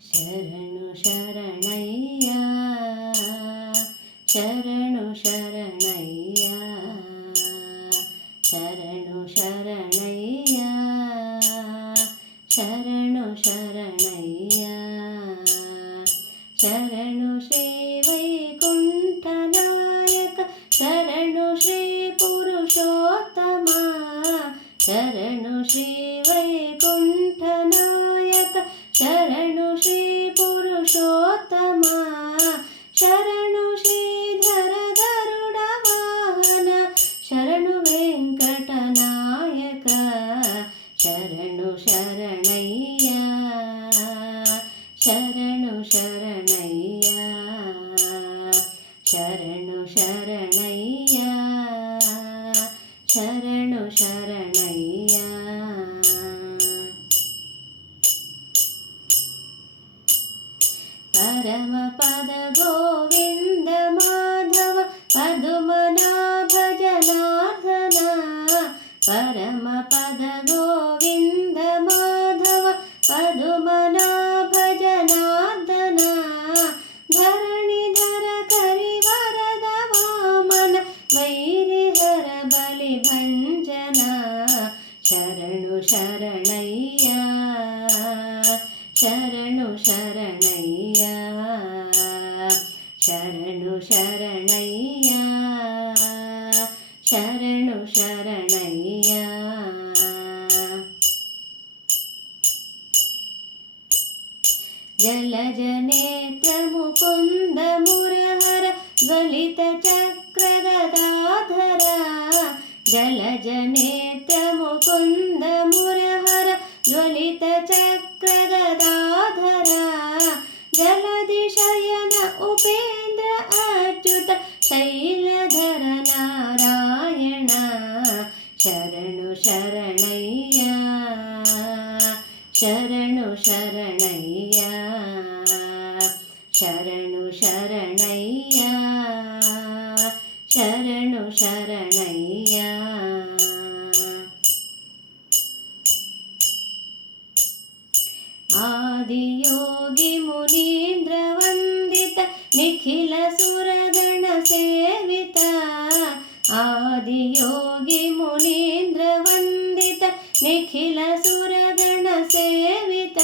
ಶರಣು ಶರಣಯ್ಯ ಶರಣು ಶರಣಯ್ಯ ಶರಣು ಶರಣಯ್ಯ ಶರಣು ಶರಣಯ್ಯ ಶರಣು ಶ್ರೀ ವೈಕುಂಠನಾಯಕ ಶರಣು ಶ್ರೀ ಪುರುಷೋತ್ತಮ ಶರಣು ಶ್ರೀ ವೈಕುಂಠನಾಯಕ ಶರಣು ಶ್ರೀ ಪುರುಷೋತ್ತಮ ಶರಣು ಶ್ರೀಧರ ಗರುಡ ವಾಹನ ಶರಣು ವೆಂಕಟನಾಯಕ ಶರಣು ಶರಣಯ್ಯ ಶರಣು ಶರಣಯ್ಯ ಶರಣು ಶರಣಯ್ಯ ಶರಣು ಶರಣಯ್ಯ ಪರಮ ಪದ ಗೋವಿಂದ ಮಾಧವ ಪದುಮನಾಭ ಜನಾರ್ದನ ಪರಮ ಪದ ಗೋವಿಂದ ಮಾಧವ ಪದುಮನಾಭ ಜನಾರ್ದನ ಧರಣಿಧರ ಕರಿವರದ ವಾಮನ ವೈರಿಹರ ಬಲಿ ಭಂಜನ ಶರಣು ಶರಣಯ್ಯ ಶರಣು ಶರಣಯ್ಯ ಶರಣು ಶರಣಯ್ಯ ಶರಣು ಶರಣಯ್ಯ ಜಲಜನೇತ್ರ ಮುಕುಂದ ಮುರಹರ ಜ್ವಲಿತ ಚಕ್ರ ಗದಾಧರ ಜಲಜನೇತ್ರ ಮುಕುಂದ ಮುರಹರ ಜ್ವಲಿತ ಚಕ್ರ ಗದಾಧರ ಜಲಧಿ ಶಯನ ಉಪೇಂದ್ರ ಅಚ್ಯುತ ಶೈಲಧರ ನಾರಾಯಣ ಶರಣು ಶರಣಯ್ಯ ಶರಣು ಶರಣಯ್ಯ ಶರಣು ಶರಣಯ್ಯ ಶರಣು ಶರಣಯ್ಯ ಆದಿಯೋಗಿ ಮುನೀಂದ್ರ ವಂದಿತ ನಿಖಿಲ ಸುರಗಣ ಸೇವಿತ ಆದಿಯೋಗಿ ಮುನೀಂದ್ರ ವಂದಿತ ನಿಖಿಲ ಸುರಗಣ ಸೇವಿತ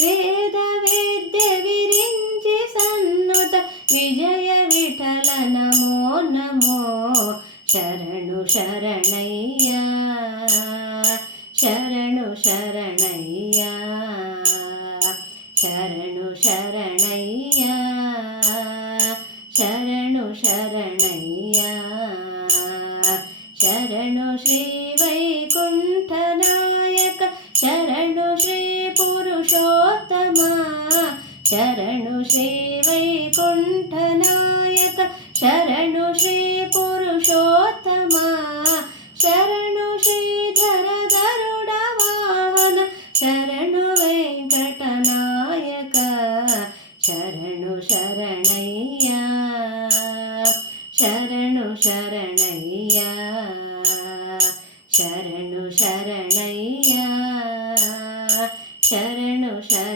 ವೇದ ವೇದ್ಯ ವಿರಿಂಚಿ ಸನ್ನುತ ವಿಜಯ ವಿಠಲ ನಮೋ ನಮೋ ಶರಣು ಶರಣಯ್ಯ ಶರಣು ಶರಣಯ್ಯ ಶರಣು ಶರಣಯ್ಯ ಶರಣು ಶರಣಯ್ಯ ಶರಣು ಶ್ರೀ ವೈಕುಂಠನಾಯಕ ಶರಣು ಶ್ರೀ ಪುರುಷೋತ್ತಮ ಶರಣು ಶ್ರೀ ವೈಕುಂಠನಾಯಕ ಶರಣು ಶ್ರೀ ಪುರುಷೋತ್ತಮ ಶರಣು ಶ್ರೀಧರ ಗರುಡ ವಾಹನ ಶರಣು ವೆಂಕಟನಾಯಕ ಶರಣು ಶರಣಯ್ಯ ಶರಣು ಶರಣಯ್ಯ ಶರಣು ಶರಣಯ್ಯ ಶರಣು ಶರಣಯ್ಯ